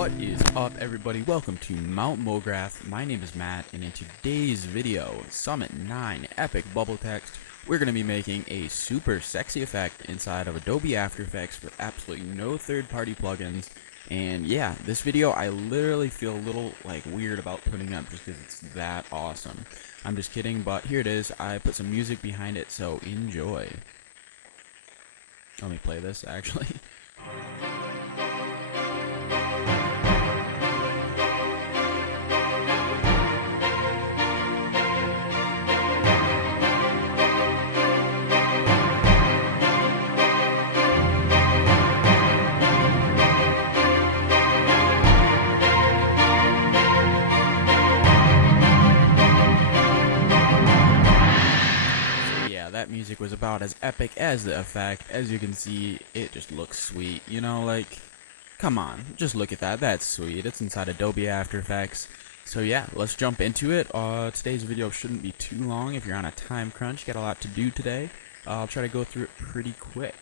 What is up, everybody? Welcome to Mount Mograph. My name is Matt, and in today's video, Summit 9 Epic Bubble Text, we're going to be making a super sexy effect inside of Adobe After Effects with absolutely no third-party plugins. And yeah, this video I literally feel a little weird about putting up just because it's that awesome. I'm just kidding, but here it is. I put some music behind it, so enjoy. Let me play this actually. That music was about as epic as the effect. As you can see, it just looks sweet. You know, come on, just look at that. That's sweet. It's inside Adobe After Effects. So yeah, let's jump into it. Today's video shouldn't be too long. If you're on a time crunch, got a lot to do today. I'll try to go through it pretty quick.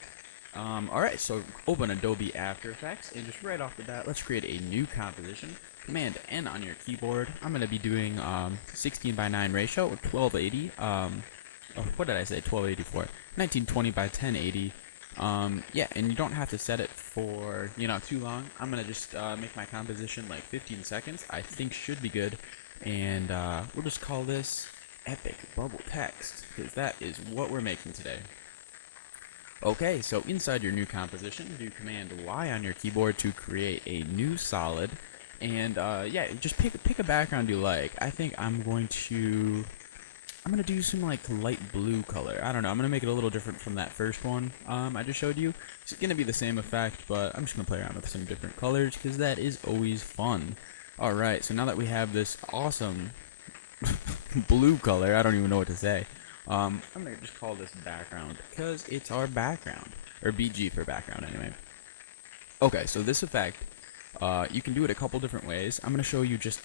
Alright, so open Adobe After Effects, and just right off the bat, let's create a new composition. Command N on your keyboard. I'm going to be doing 16:9 ratio, or 1280. What did I say? 1284. 1920 by 1080. Yeah, and you don't have to set it for, too long. I'm gonna just make my composition 15 seconds. I think should be good. And we'll just call this Epic Bubble Text, because that is what we're making today. Okay, so inside your new composition, do Command Y on your keyboard to create a new solid. And yeah, just pick a background you like. I think I'm gonna do some light blue color. I don't know, I'm gonna make it a little different from that first one I just showed you. It's gonna be the same effect, but I'm just gonna play around with some different colors because that is always fun. Alright, so now that we have this awesome blue color, I don't even know what to say. I'm gonna just call this background because it's our background, or BG for background anyway. Okay, so this effect, you can do it a couple different ways. I'm gonna show you just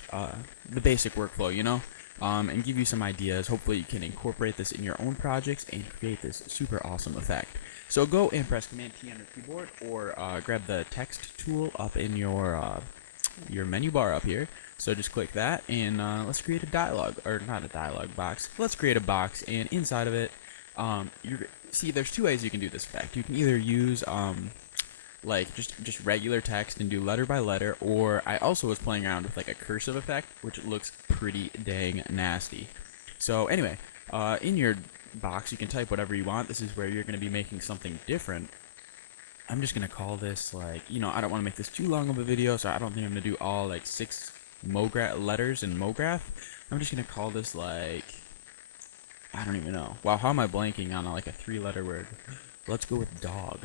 the basic workflow, and give you some ideas. Hopefully you can incorporate this in your own projects and create this super awesome effect. So go and press Command T on your keyboard, or grab the text tool up in your menu bar up here. So just click that, and let's create a dialog, or not a dialog box. Let's create a box, and inside of it, see, there's two ways you can do this effect. You can either use just regular text and do letter by letter, or I also was playing around with a cursive effect, which looks pretty dang nasty. So anyway, in your box you can type whatever you want. This is where you're going to be making something different. I'm just going to call this I don't want to make this too long of a video, so I don't think I'm going to do all 6 letters in Mograph. I'm just going to call this I don't even know. Wow, how am I blanking on a 3-letter word? Let's go with dog.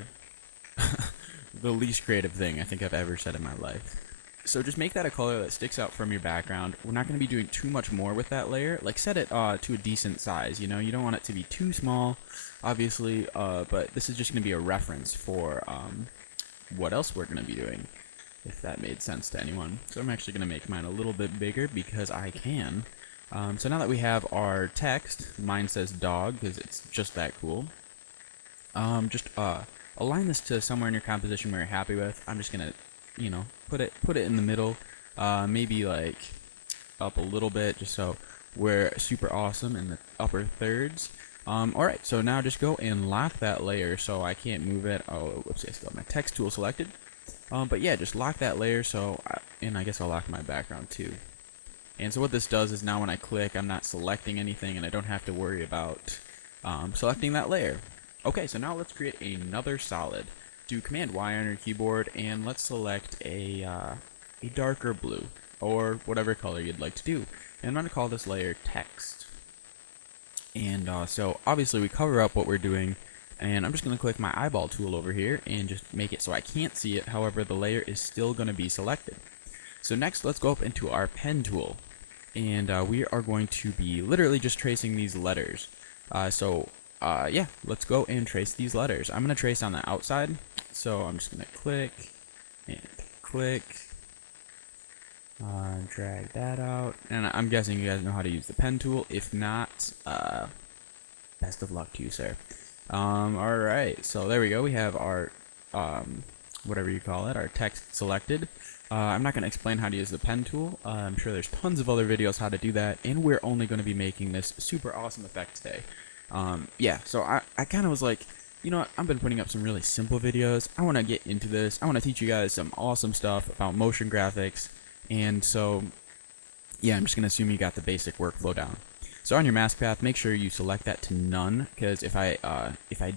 The least creative thing I think I've ever said in my life. So just make that a color that sticks out from your background. We're not going to be doing too much more with that layer. Set it to a decent size. You don't want it to be too small, obviously, but this is just going to be a reference for what else we're going to be doing, if that made sense to anyone. So I'm actually going to make mine a little bit bigger because I can. So now that we have our text, mine says dog because it's just that cool. Align this to somewhere in your composition where you're happy with. I'm just gonna, put it in the middle, maybe up a little bit, just so we're super awesome in the upper thirds. Alright, so now just go and lock that layer so I can't move it. Oh, whoops, I still have my text tool selected. But yeah, just lock that layer and I guess I'll lock my background too. And so what this does is now when I click, I'm not selecting anything and I don't have to worry about selecting that layer. Okay, so now let's create another solid. Do Command Y on your keyboard, and let's select a darker blue, or whatever color you'd like to do. And I'm going to call this layer text. And so obviously we cover up what we're doing, and I'm just going to click my eyeball tool over here and just make it so I can't see it. However, the layer is still going to be selected. So next, let's go up into our pen tool, and we are going to be literally just tracing these letters. Yeah, let's go and trace these letters. I'm going to trace on the outside, so I'm just going to click and click, drag that out, and I'm guessing you guys know how to use the pen tool. If not, best of luck to you, sir. Alright, so there we go. We have our whatever you call it, our text selected. I'm not going to explain how to use the pen tool. I'm sure there's tons of other videos how to do that, and we're only going to be making this super awesome effect today. Yeah, so I kind of was like, you know what, I've been putting up some really simple videos. I want to get into this. I want to teach you guys some awesome stuff about motion graphics, and so, yeah, I'm just going to assume you got the basic workflow down. So on your mask path, make sure you select that to none, because if I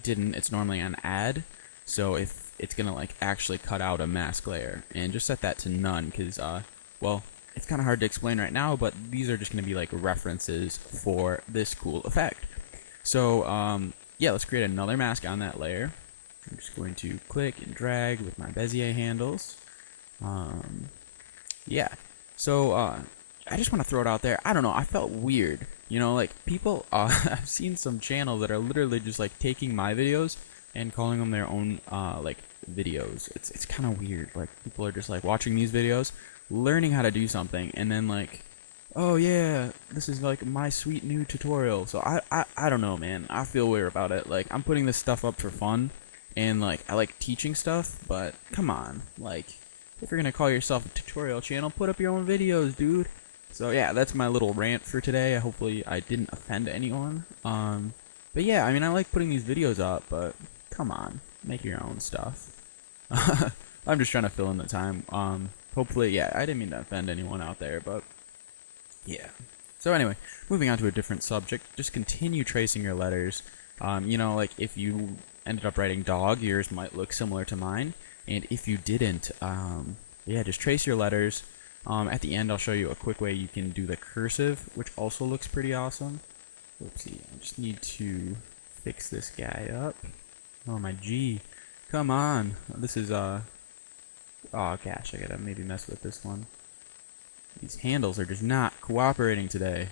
didn't, it's normally on add. So if it's gonna like actually cut out a mask layer, and just set that to none, because well, it's kind of hard to explain right now, but these are just gonna be like references for this cool effect. So yeah, let's create another mask on that layer. I'm just going to click and drag with my Bezier handles. Yeah, so I just want to throw it out there. I don't know, I felt weird. You know, like people, I've seen some channels that are literally just like taking my videos and calling them their own like videos. It's kind of weird. Like people are just like watching these videos, learning how to do something, and then like, oh yeah, this is like my sweet new tutorial. So I don't know, man. I feel weird about it. Like I'm putting this stuff up for fun, and like I like teaching stuff, but come on, like if you're gonna call yourself a tutorial channel, put up your own videos, dude. So yeah, that's my little rant for today. Hopefully I didn't offend anyone. But yeah, I mean I like putting these videos up, but come on, make your own stuff. I'm just trying to fill in the time. Hopefully, yeah, I didn't mean to offend anyone out there, but yeah. So anyway, moving on to a different subject, just continue tracing your letters. You know, like if you ended up writing dog, yours might look similar to mine, and if you didn't, yeah, just trace your letters. At the end, I'll show you a quick way you can do the cursive, which also looks pretty awesome. Oopsie, I just need to fix this guy up. Oh my G, come on. This is oh gosh, I gotta maybe mess with this one. These handles are just not cooperating today.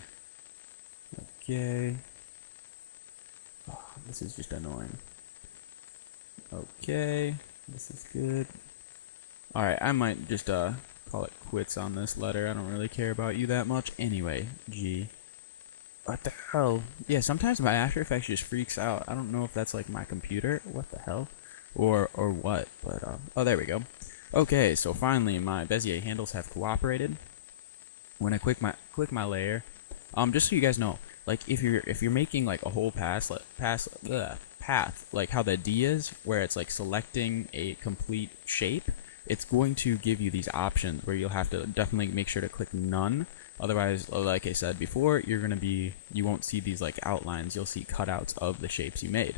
Okay. Oh, this is just annoying. Okay, this is good. Alright, I might just call it quits on this letter. I don't really care about you that much. Anyway, G. What the hell? Yeah, sometimes my After Effects just freaks out. I don't know if that's like my computer. What the hell? Or what? But oh, there we go. Okay, so finally my Bezier handles have cooperated. When I click my layer, just so you guys know, like if you're making like a whole path, like how the D is, where it's like selecting a complete shape, it's going to give you these options where you'll have to definitely make sure to click none. Otherwise, like I said before, you won't see these like outlines. You'll see cutouts of the shapes you made.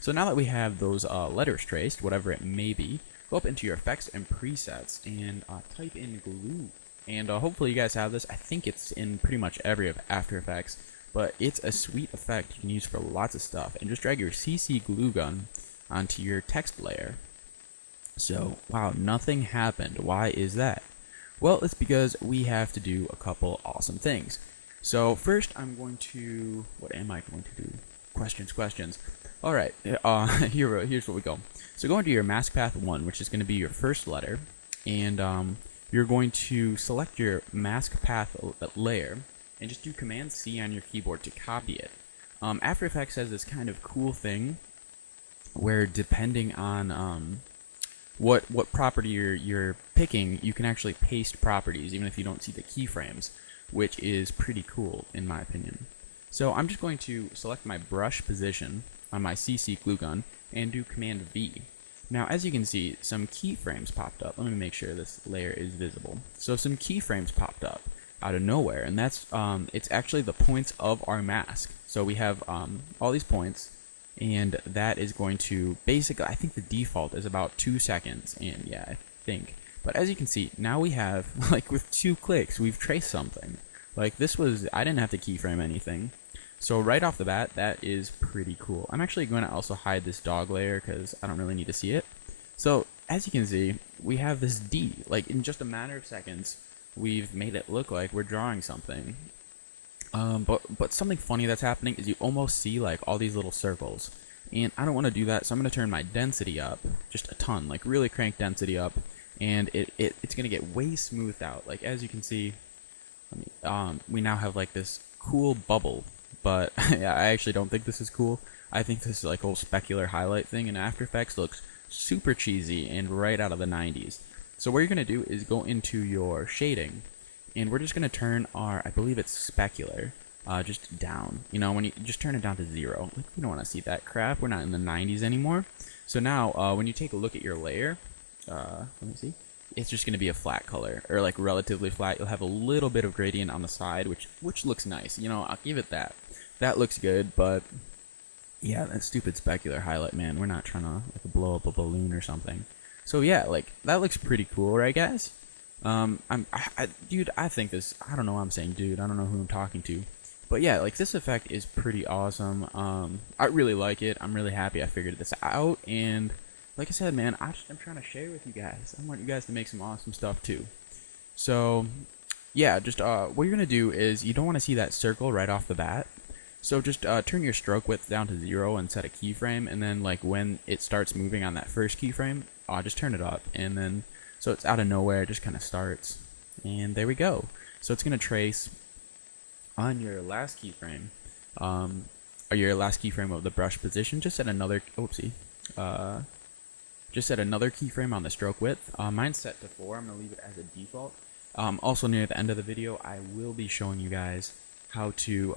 So now that we have those letters traced, whatever it may be, go up into your effects and presets and type in glue. And hopefully you guys have this. I think it's in pretty much every After Effects, but it's a sweet effect you can use for lots of stuff. And just drag your CC Glue Gun onto your text layer. So, wow, nothing happened. Why is that? Well, it's because we have to do a couple awesome things. So first I'm going to, what am I going to do? Questions. Alright, here's what we go. So go into your mask path 1, which is going to be your first letter, and you're going to select your mask path layer, and just do Command C on your keyboard to copy it. After Effects has this kind of cool thing, where depending on what property you're picking, you can actually paste properties even if you don't see the keyframes, which is pretty cool in my opinion. So I'm just going to select my brush position on my CC Glue Gun and do Command V. Now as you can see, some keyframes popped up. Let me make sure this layer is visible. So some keyframes popped up out of nowhere, and that's it's actually the points of our mask. So we have all these points, and that is going to basically, I think the default is about 2 seconds, and yeah, I think. But as you can see, now we have, like with 2 clicks, we've traced something. Like this was, I didn't have to keyframe anything. So right off the bat, that is pretty cool. I'm actually going to also hide this dog layer because I don't really need to see it. So as you can see, we have this D. Like in just a matter of seconds, we've made it look like we're drawing something. But something funny that's happening is you almost see like all these little circles, and I don't want to do that, so I'm going to turn my density up just a ton, like really crank density up, and it's going to get way smoothed out. Like as you can see, we now have like this cool bubble, but yeah, I actually don't think this is cool. I think this like whole specular highlight thing in After Effects looks super cheesy and right out of the 90s. So what you're going to do is go into your shading, and we're just going to turn our, I believe it's specular, just down. You know, when you just turn it down to 0. Like, we don't want to see that crap. We're not in the 90s anymore. So now, when you take a look at your layer, let me see. It's just going to be a flat color, or like relatively flat. You'll have a little bit of gradient on the side, which looks nice. You know, I'll give it that. That looks good, but yeah, that stupid specular highlight, man. We're not trying to like blow up a balloon or something. So yeah, like that looks pretty cool, right, guys? Dude, I think this. I don't know what I'm saying, dude. I don't know who I'm talking to, but yeah, like this effect is pretty awesome. I really like it. I'm really happy I figured this out, and like I said, man, I'm trying to share with you guys. I want you guys to make some awesome stuff too. So yeah, just what you're gonna do is you don't want to see that circle right off the bat. So just turn your stroke width down to 0 and set a keyframe, and then like when it starts moving on that first keyframe, just turn it up, and then so it's out of nowhere, it just kind of starts, and there we go. So it's gonna trace on your last keyframe, or your last keyframe of the brush position. Just set another, just set another keyframe on the stroke width. Mine's set to 4. I'm gonna leave it as a default. Also near the end of the video, I will be showing you guys how to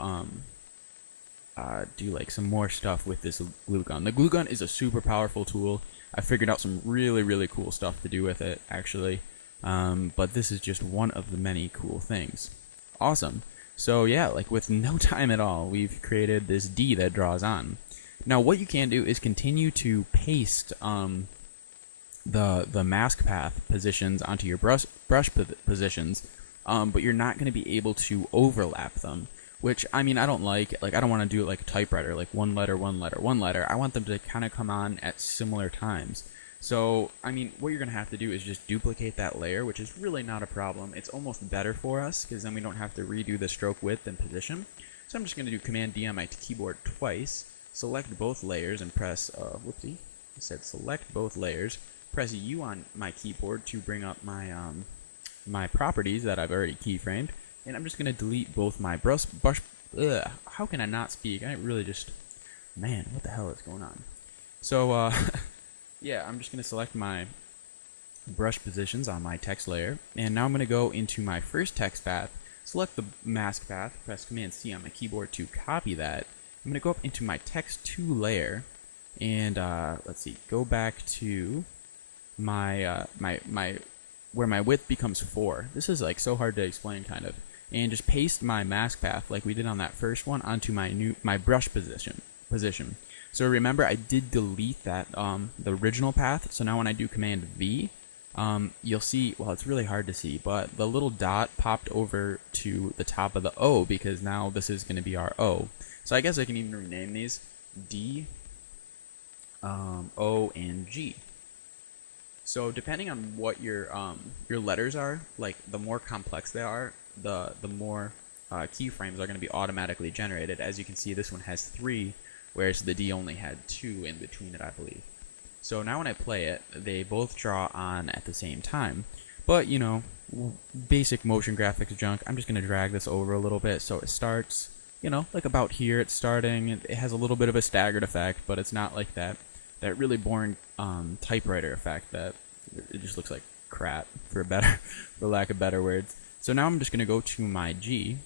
do like some more stuff with this glue gun. The glue gun is a super powerful tool. I figured out some really cool stuff to do with it, actually. But this is just one of the many cool things. Awesome. So yeah, like with no time at all, we've created this D that draws on. Now what you can do is continue to paste the mask path positions onto your brush positions, but you're not going to be able to overlap them. Which, I mean, I don't like I don't want to do it like a typewriter, like one letter, one letter, one letter. I want them to kind of come on at similar times. So, I mean, what you're going to have to do is just duplicate that layer, which is really not a problem. It's almost better for us, because then we don't have to redo the stroke width and position. So I'm just going to do Command D on my keyboard twice, select both layers, and press, whoopsie, I said select both layers, press U on my keyboard to bring up my, my properties that I've already keyframed. And I'm just going to delete both my brush, how can I not speak? I really just, man, what the hell is going on? So, yeah, I'm just going to select my brush positions on my text layer. And now I'm going to go into my first text path, select the mask path, press Command C on my keyboard to copy that. I'm going to go up into my text 2 layer, and let's see, go back to my, where my width becomes 4. This is like so hard to explain, kind of. And just paste my mask path like we did on that first one onto my brush position. So remember, I did delete that the original path. So now when I do Command V, you'll see, well, it's really hard to see, but the little dot popped over to the top of the O, because now this is going to be our O. So I guess I can even rename these D, O, and G. So depending on what your letters are, like the more complex they are, the more keyframes are going to be automatically generated. As you can see, this one has 3, whereas the D only had 2 in between it, I believe. So now when I play it, they both draw on at the same time. But, you know, basic motion graphics junk, I'm just going to drag this over a little bit so it starts, you know, like about here it's starting. It has a little bit of a staggered effect, but it's not like that really boring typewriter effect that it just looks like crap, for lack of better words. So now I'm just going to go to my G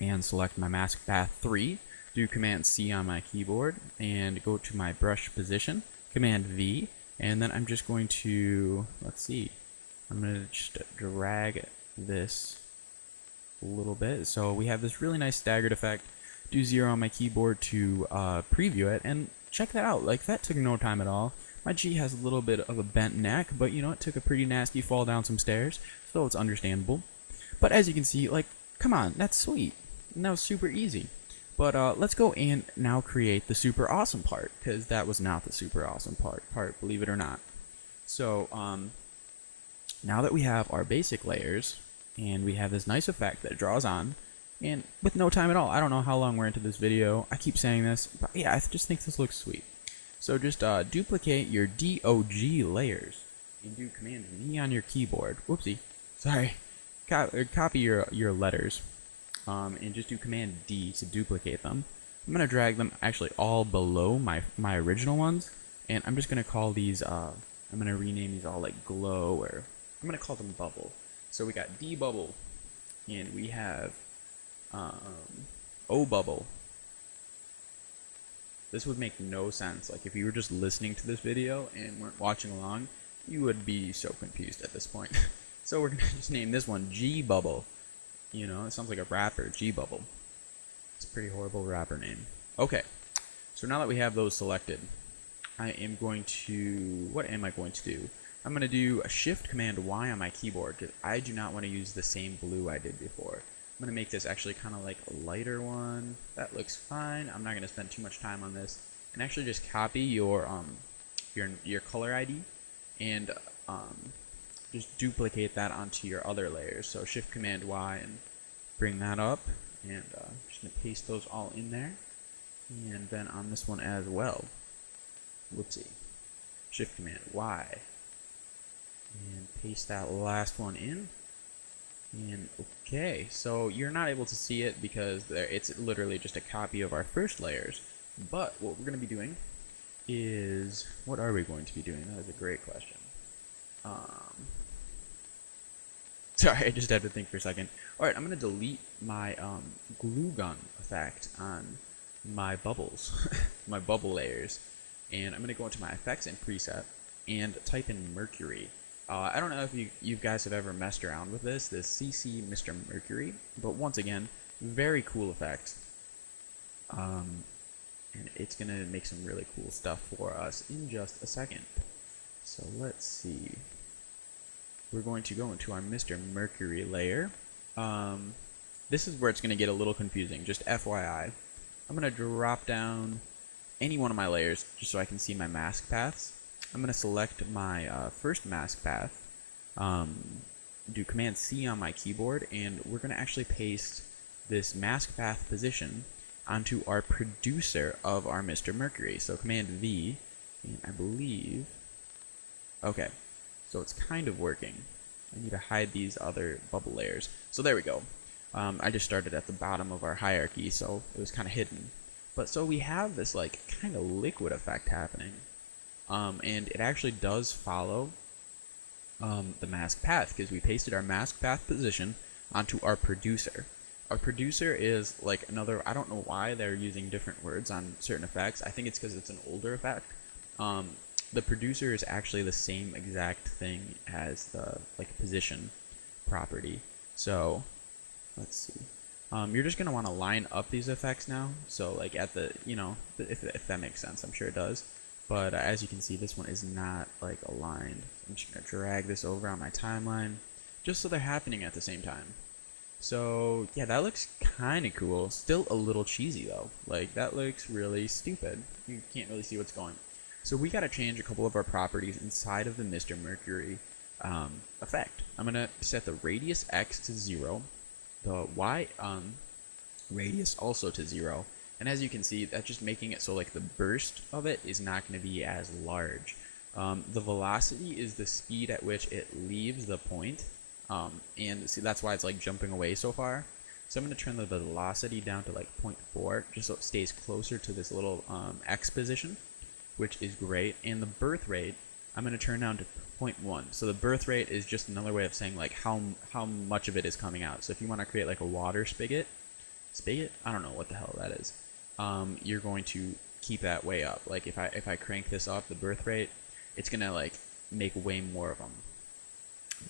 and select my mask path 3, do Command C on my keyboard, and go to my brush position, Command V, and then I'm just going to, let's see, I'm going to just drag this a little bit. So we have this really nice staggered effect. Do 0 on my keyboard to preview it, and check that out. Like, that took no time at all. My G has a little bit of a bent neck, but you know, it took a pretty nasty fall down some stairs, so it's understandable. But as you can see, like, come on, that's sweet. And that was super easy. But let's go and now create the super awesome part, because that was not the super awesome part, believe it or not. So now that we have our basic layers, and we have this nice effect that draws on, and with no time at all, I don't know how long we're into this video, I keep saying this, but yeah, I just think this looks sweet. So just duplicate your DOG layers, and do Command V on your keyboard, whoopsie, sorry, copy your letters, and just do Command D to duplicate them. I'm going to drag them actually all below my original ones, and I'm just going to call these, I I'm going to rename these all like glow, or I'm going to call them bubble. So we got D bubble, and we have O bubble. This would make no sense. Like if you were just listening to this video and weren't watching along, you would be so confused at this point. So we're gonna just name this one G bubble. You know, it sounds like a rapper, G bubble. It's a pretty horrible rapper name. Okay, so now that we have those selected, I am going to, what am I going to do? I'm going to do a Shift Command Y on my keyboard because I do not want to use the same blue I did before. I'm going to make this actually kind of like a lighter one. That looks fine. I'm not going to spend too much time on this. And actually just copy your color ID and just duplicate that onto your other layers. So Shift Command Y and bring that up, and just going to paste those all in there. And then on this one as well. Whoopsie. Shift Command Y. And paste that last one in. And okay, so you're not able to see it because it's literally just a copy of our first layers. But what we're going to be doing is, what are we going to be doing? That is a great question. Sorry, I just had to think for a second. Alright, I'm going to delete my glue gun effect on my bubbles, my bubble layers. And I'm going to go into my effects and preset and type in Mercury. I don't know if you guys have ever messed around with this CC Mr. Mercury, but once again, very cool effect. And it's going to make some really cool stuff for us in just a second. So let's see. We're going to go into our Mr. Mercury layer. This is where it's going to get a little confusing, just FYI. I'm going to drop down any one of my layers just so I can see my mask paths. I'm going to select my first mask path, do Command C on my keyboard, and we're going to actually paste this mask path position onto our producer of our Mr. Mercury. So Command V, and I believe, okay, so it's kind of working. I need to hide these other bubble layers. So there we go. I just started at the bottom of our hierarchy, so it was kind of hidden. But so we have this like kind of liquid effect happening. And it actually does follow the mask path because we pasted our mask path position onto our producer. Our producer is like another, I don't know why they're using different words on certain effects. I think it's because it's an older effect. The producer is actually the same exact thing as the like position property. So let's see. You're just going to want to line up these effects now. So like at the, you know, if that makes sense, I'm sure it does. But as you can see, this one is not like aligned. I'm just going to drag this over on my timeline just so they're happening at the same time. So yeah, that looks kind of cool. Still a little cheesy though. Like that looks really stupid. You can't really see what's going. So we got to change a couple of our properties inside of the Mr. Mercury effect. I'm going to set the radius X to 0, the Y radius also to 0. And as you can see, that's just making it so like the burst of it is not going to be as large. The velocity is the speed at which it leaves the point. And see, that's why it's like jumping away so far. So I'm going to turn the velocity down to like 0.4 just so it stays closer to this little X position, which is great. And the birth rate, I'm going to turn down to 0.1. So the birth rate is just another way of saying like how much of it is coming out. So if you want to create like a water spigot, I don't know what the hell that is. You're going to keep that way up. Like if I crank this up, the birth rate, it's gonna like make way more of them.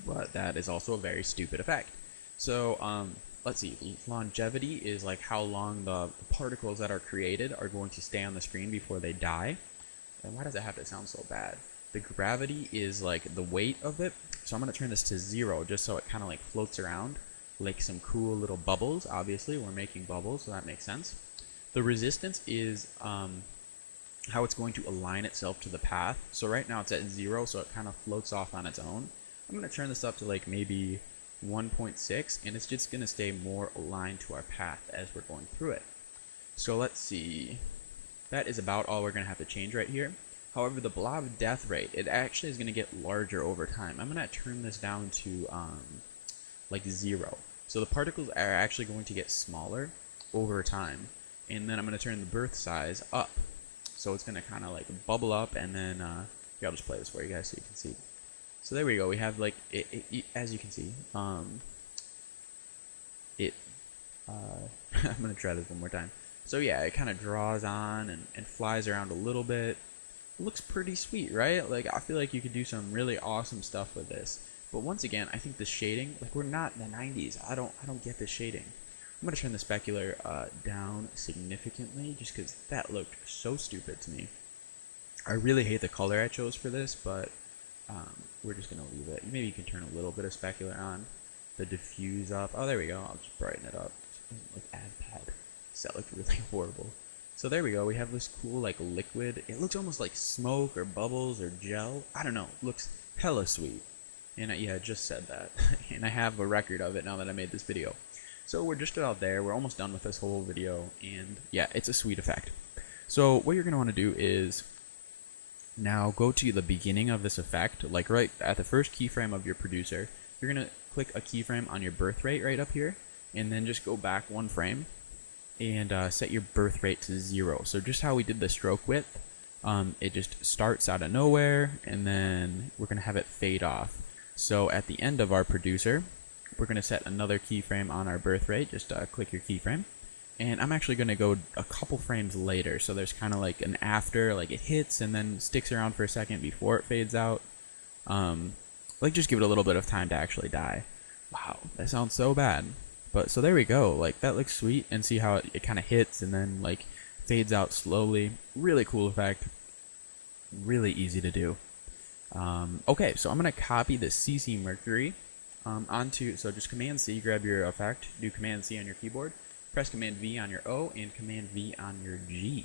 But that is also a very stupid effect. So let's see. Longevity is like how long the particles that are created are going to stay on the screen before they die. And why does it have to sound so bad? The gravity is like the weight of it. So I'm gonna turn this to 0 just so it kind of like floats around like some cool little bubbles. Obviously, we're making bubbles, so that makes sense. The resistance is how it's going to align itself to the path. So right now it's at 0, so it kind of floats off on its own. I'm going to turn this up to like maybe 1.6, and it's just going to stay more aligned to our path as we're going through it. So let's see. That is about all we're going to have to change right here. However, the blob death rate, it actually is going to get larger over time. I'm going to turn this down to like 0. So the particles are actually going to get smaller over time. And then I'm going to turn the birth size up. So it's going to kind of like bubble up and then Here, I'll just play this for you guys so you can see. So there we go. We have like as you can see. I'm gonna try this one more time. So yeah, it kind of draws on and flies around a little bit. It looks pretty sweet, right? Like, I feel like you could do some really awesome stuff with this. But once again, I think the shading, like, we're not in the 90s. I don't get the shading. I'm gonna turn the specular down significantly just because that looked so stupid to me. I really hate the color I chose for this, but we're just gonna leave it. Maybe you can turn a little bit of specular on, the diffuse up. Oh, there we go. I'll just brighten it up. Like ad pad. That looked really horrible. So there we go. We have this cool like liquid. It looks almost like smoke or bubbles or gel. I don't know. It looks hella sweet. And yeah, I just said that. And I have a record of it now that I made this video. So we're just about there. We're almost done with this whole video. And yeah, it's a sweet effect. So what you're going to want to do is now go to the beginning of this effect. Like right at the first keyframe of your producer. You're going to click a keyframe on your birth rate right up here. And then just go back one frame. And set your birth rate to 0. So just how we did the stroke width, it just starts out of nowhere, and then we're going to have it fade off. So at the end of our producer, we're going to set another keyframe on our birth rate. Just click your keyframe. And I'm actually going to go a couple frames later. So there's kind of like an after, like it hits and then sticks around for a second before it fades out. Like just give it a little bit of time to actually die. Wow, that sounds so bad. But so there we go, like that looks sweet, and see how it kind of hits and then like fades out slowly. Really cool effect, really easy to do. Okay, so I'm gonna copy the CC Mercury onto, so just Command C, grab your effect, do Command C on your keyboard, press Command V on your O and Command V on your G.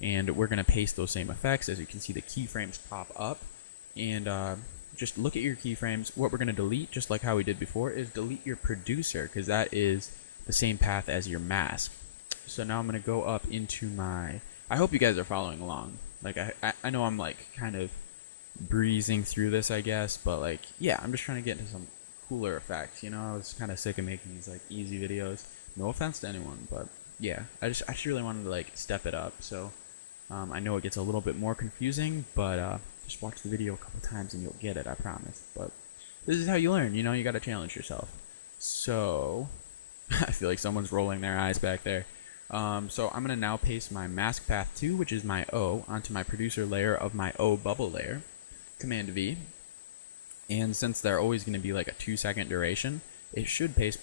And we're gonna paste those same effects. As you can see, the keyframes pop up, and just look at your keyframes. What we're going to delete, just like how we did before, is delete your producer, because that is the same path as your mask. So now I'm going to go up into my... I hope you guys are following along. Like, I know I'm, like, kind of breezing through this, I guess, but, like, yeah, I'm just trying to get into some cooler effects, you know? I was kind of sick of making these, like, easy videos. No offense to anyone, but, yeah. I just really wanted to, like, step it up, so... I know it gets a little bit more confusing, but just watch the video a couple times and you'll get it, I promise. But this is how you learn, you know, you gotta challenge yourself. So, I feel like someone's rolling their eyes back there. So I'm gonna now paste my mask path 2, which is my O, onto my producer layer of my O bubble layer. Command V. And since they're always gonna be like a 2-second duration, it should paste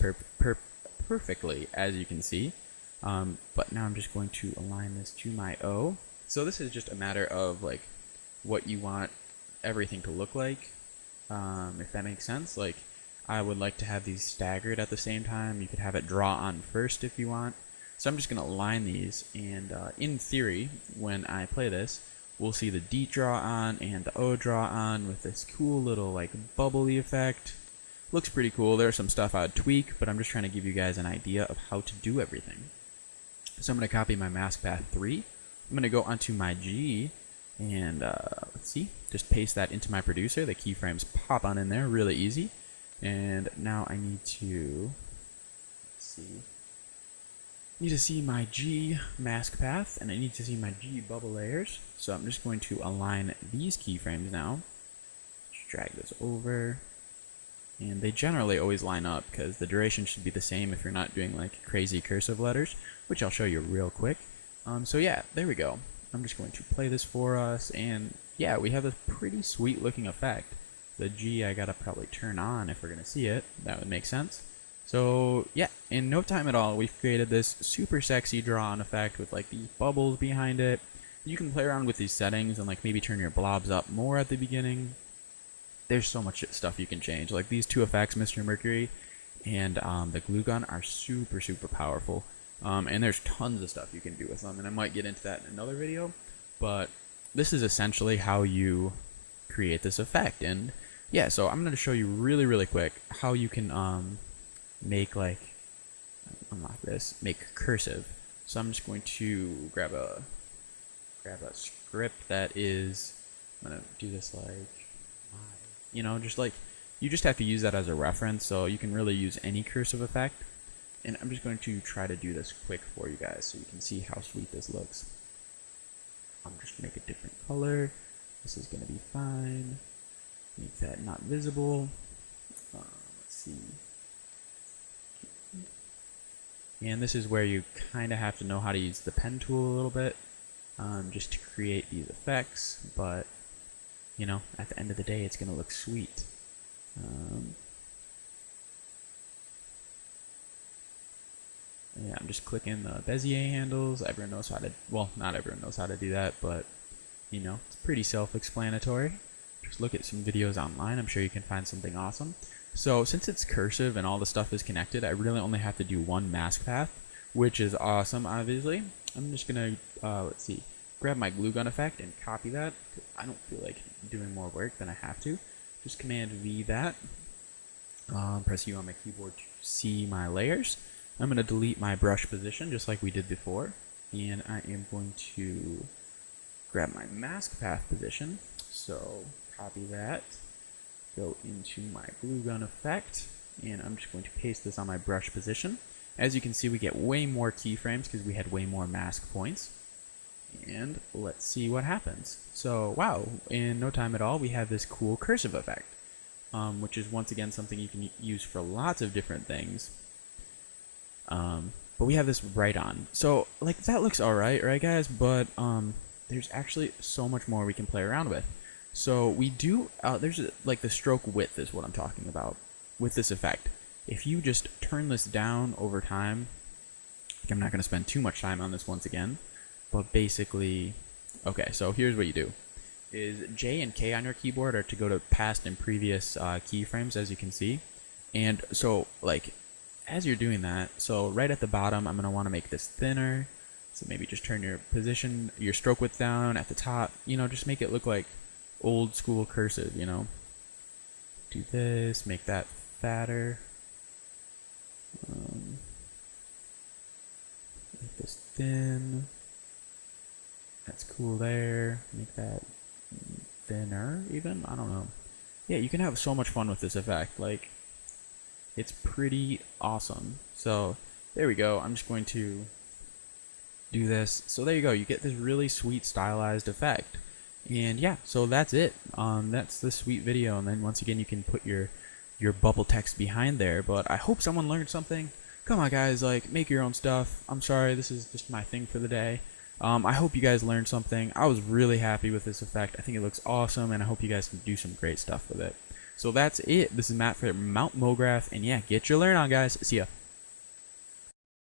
perfectly, as you can see. But now I'm just going to align this to my O. So this is just a matter of like what you want everything to look like, if that makes sense. Like, I would like to have these staggered at the same time. You could have it draw on first if you want. So I'm just going to align these, and in theory, when I play this, we'll see the D draw on and the O draw on with this cool little like bubbly effect. Looks pretty cool. There's some stuff I'd tweak, but I'm just trying to give you guys an idea of how to do everything. So I'm going to copy my mask path 3. I'm going to go onto my G, and let's see, just paste that into my producer. The keyframes pop on in there, really easy. And now I need to, see my G mask path, and I need to see my G bubble layers. So I'm just going to align these keyframes now. Just drag this over. And they generally always line up because the duration should be the same if you're not doing like crazy cursive letters, which I'll show you real quick. So yeah, there we go. I'm just going to play this for us, and yeah, we have a pretty sweet looking effect. The G I gotta probably turn on if we're gonna see it. That would make sense. So yeah, in no time at all, we've created this super sexy draw-on effect with like these bubbles behind it. You can play around with these settings and like maybe turn your blobs up more at the beginning. There's so much stuff you can change. Like these two effects, Mr. Mercury and the glue gun, are super powerful. And there's tons of stuff you can do with them, and I might get into that in another video. But this is essentially how you create this effect. And yeah, so I'm going to show you really quick how you can make like, unlock this, make cursive. So I'm just going to grab a script that is, I'm going to do this like, you know, just like, you just have to use that as a reference, so you can really use any cursive effect. And I'm just going to try to do this quick for you guys so you can see how sweet this looks. I'm just going to make a different color. This is going to be fine. Make that not visible. Let's see. And this is where you kind of have to know how to use the pen tool a little bit, just to create these effects, but you know, at the end of the day, it's going to look sweet. Yeah, I'm just clicking the Bezier handles. Everyone knows how to, well, not everyone knows how to do that, but you know, it's pretty self-explanatory. Just look at some videos online. I'm sure you can find something awesome. So since it's cursive and all the stuff is connected, I really only have to do one mask path, which is awesome, obviously. I'm just going to, let's see, grab my glue gun effect and copy that. I don't feel like doing more work than I have to. Just Command V that. Press U on my keyboard to see my layers. I'm going to delete my brush position just like we did before. And I am going to grab my mask path position. So copy that. Go into my glue gun effect, and I'm just going to paste this on my brush position. As you can see, we get way more keyframes because we had way more mask points. And let's see what happens. So wow, in no time at all, we have this cool cursive effect, which is once again something you can use for lots of different things. But we have this right on. So like that looks alright, right guys? But there's actually so much more we can play around with. So we do, there's like the stroke width is what I'm talking about with this effect. If you just turn this down over time, I'm not going to spend too much time on this once again, but basically, okay, so here's what you do. Is J and K on your keyboard are to go to past and previous keyframes, as you can see. And so like, as you're doing that, so right at the bottom, I'm going to want to make this thinner. So maybe just turn your position, your stroke width down at the top, you know, just make it look like old school cursive, you know. Do this, make that fatter. Make this thin. That's cool there. Make that thinner, even? I don't know. Yeah, you can have so much fun with this effect. Like, it's pretty awesome. So, there we go. I'm just going to do this. So there you go. You get this really sweet stylized effect. And yeah, so that's it. That's the sweet video. And then once again, you can put your bubble text behind there. But I hope someone learned something. Come on, guys, like, make your own stuff. I'm sorry, this is just my thing for the day. I hope you guys learned something. I was really happy with this effect. I think it looks awesome, and I hope you guys can do some great stuff with it. So that's it. This is Matt for Mount Mograph, and yeah, get your learn on, guys. See ya.